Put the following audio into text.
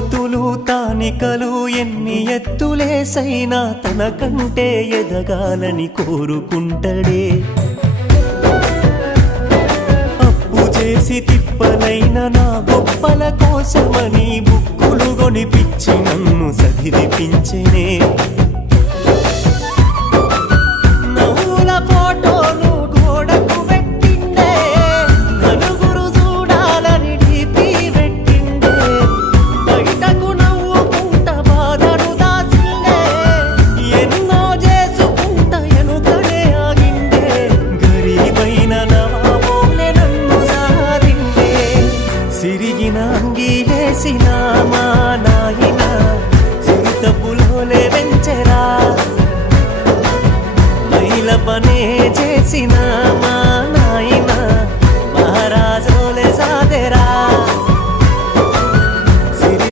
చేతులు తానికలు ఎన్ని ఎత్తులేసైనా తనకంటే ఎదగాలని కోరుకుంటడే. అప్పు చేసి తిప్పలైన నా గొప్పల కోసమని బుక్కులు కొనిపిచ్చి నన్ను చదివిపించెనే. నవ్వుల ఫోటోలు గోడకు పెట్టిండే, నలుగురు చూడాలని డీపీ పెట్టిండే. బయటకు నవ్వుకుంట బాధను దాసిండే, ఎన్నో చేసుకుంట ఎనుకనే ఆగిండే. గరీబైన నా మోలే నన్ను సాధిండే. సిరిగిన అంగీలేసిన మా